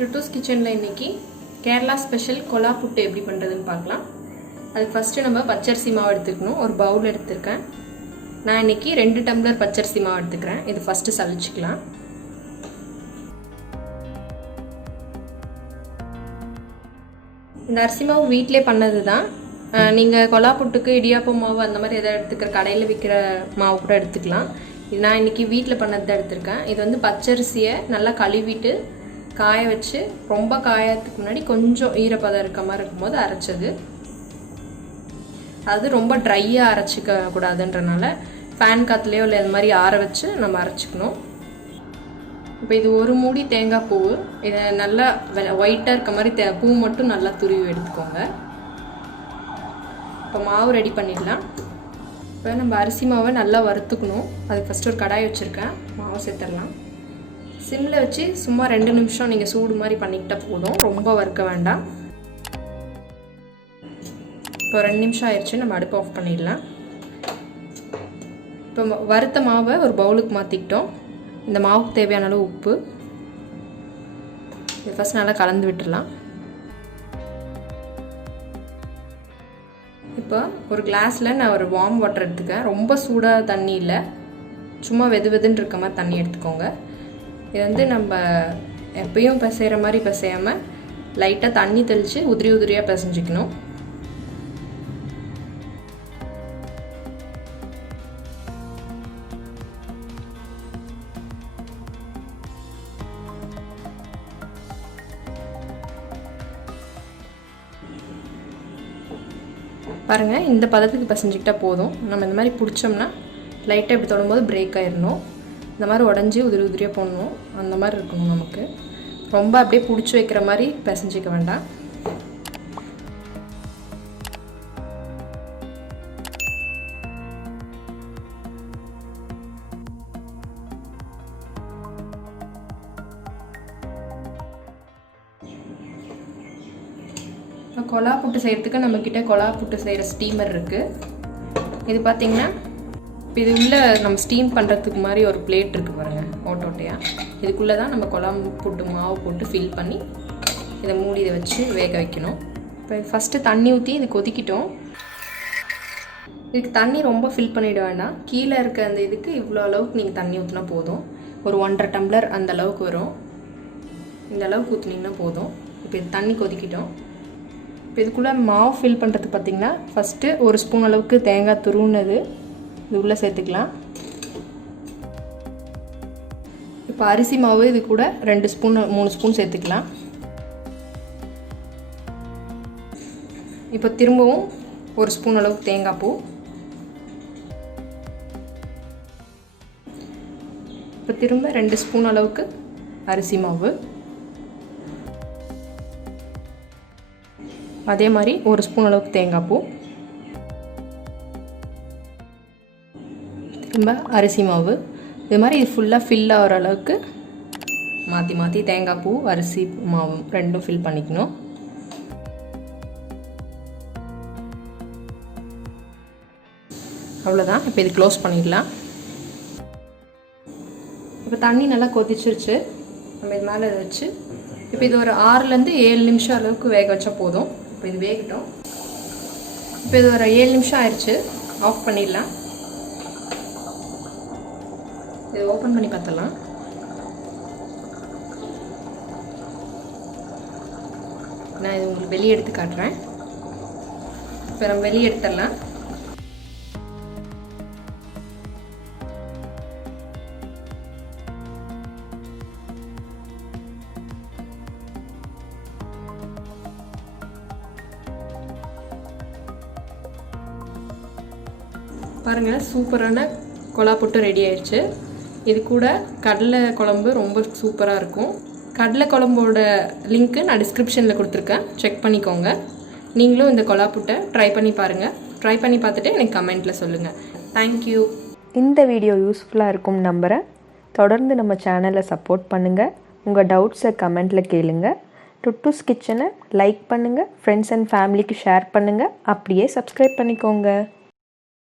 Puttu's kitchen la inniki Kerala special kola puttu eppadi pandradhunu paakalam. Adukku first நம்ம பச்சரிசி மாவு எடுத்துக்கணும். ஒரு பவுல் எடுத்துர்க்கேன். நான் இன்னைக்கு 2 டம்ளர் பச்சரிசி மாவு எடுத்துக்கறேன். இது ஃபர்ஸ்ட் சலிச்சுக்கலாம். இந்த அரிசி மாவு வீட்லயே பண்ணதுதான். நீங்க கொலா புட்டுக்கு இடியாப்பம் மாவு அந்த மாதிரி ஏதாவது எடுத்துக்கிற கடையில விக்கிற மாவு கூட எடுத்துக்கலாம். இது நான் இன்னைக்கு வீட்ல பண்ணத எடுத்துர்க்கேன். இது வந்து பச்சரிசியை நல்லா கழுவிட்டு காய வச்சு ரொம்ப காயறதுக்கு முன்னாடி கொஞ்சம் ஈரப்பதம் இருக்க மாதிரி இருக்கும்போது அரைச்சது. அது ரொம்ப ட்ரையா அரைச்சிக்க கூடாதுன்றனால ஃபேன் காத்துலயோ இல்ல இந்த மாதிரி ஆற வச்சு நம்ம அரைச்சுக்கணும். இப்போ இது ஒரு மூடி தேங்காய் பூ. இத நல்லா ஒயிட்டா இருக்க மாதிரி பூ மட்டும் நல்லா துருவி எடுத்துக்கோங்க. இப்போ மாவு ரெடி பண்ணிடலாம். இப்போ நம்ம அரிசி மாவை நல்லா வறுத்துக்கணும். அதுக்கு ஃபர்ஸ்ட் ஒரு கடாய் வச்சிருக்கேன். மாவு சேர்த்துடலாம். சிம்ல வச்சு சும்மா 2 நிமிஷம் நீங்க சூடு மாதிரி பண்ணிக்கிட்டா போதும். ரொம்ப வறுக்க வேண்டாம். இப்போ 2 நிமிஷம் ஆயிருச்சு. நம்ம அடுப்பு ஆஃப் பண்ணிடலாம். இப்போ வறுத்த மாவை ஒரு பவுலுக்கு மாற்றிக்கிட்டோம். இந்த மாவுக்கு தேவையான அளவு உப்பு. இது ஃபர்ஸ்ட் நல்லா கலந்து விட்டுடலாம். இப்போ ஒரு கிளாஸில் நான் ஒரு வார்ம் வாட்டர் எடுத்துக்கேன். ரொம்ப சூடாக தண்ணி இல்லை, சும்மா வெது வெதுன்னு இருக்க மாதிரி தண்ணி எடுத்துக்கோங்க. இது வந்து நம்ம எப்பயும் பிசைகிற மாதிரி பிசையாமல் லைட்டாக தண்ணி தெளித்து உதிரி உதிரியாக பிசைஞ்சிக்கணும். பாருங்கள், இந்த பதத்துக்கு பிசைஞ்சிக்கிட்டா போதும். நம்ம இந்த மாதிரி பிடிச்சோம்னா லைட்டாக இப்படி தொடும்போது பிரேக் ஆயிடணும். இந்த மாதிரி உடஞ்சி உதிரி உதிரியாக போடணும். அந்த மாதிரி இருக்கணும் நமக்கு. ரொம்ப அப்படியே பிடிச்சி வைக்கிற மாதிரி பிசைஞ்சிக்க வேண்டாம். கொலா புட்டு செய்கிறதுக்கு நம்மக்கிட்ட கொலா புட்டு செய்கிற ஸ்டீமர் இருக்குது. இது பார்த்திங்கன்னா இப்போ இது உள்ளே நம்ம ஸ்டீம் பண்ணுறதுக்கு மாதிரி ஒரு பிளேட் இருக்குது பாருங்கள், ஓட்டோட்டையாக. இதுக்குள்ளே தான் நம்ம கொலா புட்டு மாவு போட்டு ஃபில் பண்ணி இதை மூடி இதை வச்சு வேக வைக்கணும். இப்போ ஃபஸ்ட்டு தண்ணி ஊற்றி இது கொதிக்கிட்டோம். இதுக்கு தண்ணி ரொம்ப ஃபில் பண்ணிவிட வேண்டாம். கீழே இருக்க அந்த இதுக்கு இவ்வளோ அளவுக்கு நீங்கள் தண்ணி ஊற்றினா போதும். ஒரு 1.5 டம்ளர் அந்த அளவுக்கு வரும். இந்த அளவுக்கு ஊற்றுனீங்கன்னா போதும். இப்போ இது தண்ணி கொதிக்கிட்டோம். இப்போ இதுக்குள்ளே மாவு ஃபில் பண்ணுறதுக்கு பார்த்திங்கன்னா ஃபஸ்ட்டு ஒரு ஸ்பூன் அளவுக்கு தேங்காய் துருவுனது இது உள்ளே சேர்த்துக்கலாம். இப்போ அரிசி மாவு இது கூட 2 ஸ்பூன் 3 ஸ்பூன் சேர்த்துக்கலாம். இப்போ திரும்பவும் ஒரு ஸ்பூன் அளவுக்கு தேங்காய் பூ. இப்போ திரும்ப 2 ஸ்பூன் அளவுக்கு அரிசி மாவு. அதே மாதிரி ஒரு ஸ்பூன் அளவுக்கு தேங்காய் பூ. திரும்ப அரிசி மாவு. இது மாதிரி இது ஃபுல்லாக ஃபில் ஆகிற அளவுக்கு மாற்றி மாற்றி தேங்காய் பூ அரிசி மாவு ரெண்டும் ஃபில் பண்ணிக்கணும். அவ்வளோதான். இப்போ இது க்ளோஸ் பண்ணிடலாம். இப்போ தண்ணி நல்லா கொதிச்சிருச்சு. நம்ம இது மேலே வச்சு இப்போ இது ஒரு 6லேருந்து 7 நிமிஷம் அளவுக்கு வேக வச்சா போதும். இப்போ இது வேகட்டும். இப்போ இது ஒரு 7 நிமிஷம் ஆயிடுச்சு. ஆஃப் பண்ணிடலாம். இது ஓப்பன் பண்ணி பார்த்தலாம். நான் இது உங்களுக்கு வெளியே எடுத்து காட்டுறேன். இப்போ நம்ம வெளியே எடுத்துடலாம். பாருங்கள், சூப்பரான கொலா புட்டு ரெடி ஆயிடுச்சு. இது கூட கடலை குழம்பு ரொம்ப சூப்பராக இருக்கும். கடலை குழம்போட லிங்க்கு நான் டிஸ்கிரிப்ஷனில் கொடுத்துருக்கேன், செக் பண்ணிக்கோங்க. நீங்களும் இந்த கொலா புட்டை ட்ரை பண்ணி பாருங்கள். ட்ரை பண்ணி பார்த்துட்டு எனக்கு கமெண்ட்டில் சொல்லுங்கள். தேங்க்யூ. இந்த வீடியோ யூஸ்ஃபுல்லாக இருக்கும் நம்புகிறேன். தொடர்ந்து நம்ம சேனலை சப்போர்ட் பண்ணுங்கள். உங்கள் டவுட்ஸை கமெண்ட்டில் கேளுங்க. டுட்டூஸ் கிச்சனை லைக் பண்ணுங்கள், ஃப்ரெண்ட்ஸ் அண்ட் ஃபேமிலிக்கு ஷேர் பண்ணுங்கள். அப்படியே சப்ஸ்கிரைப் பண்ணிக்கோங்க.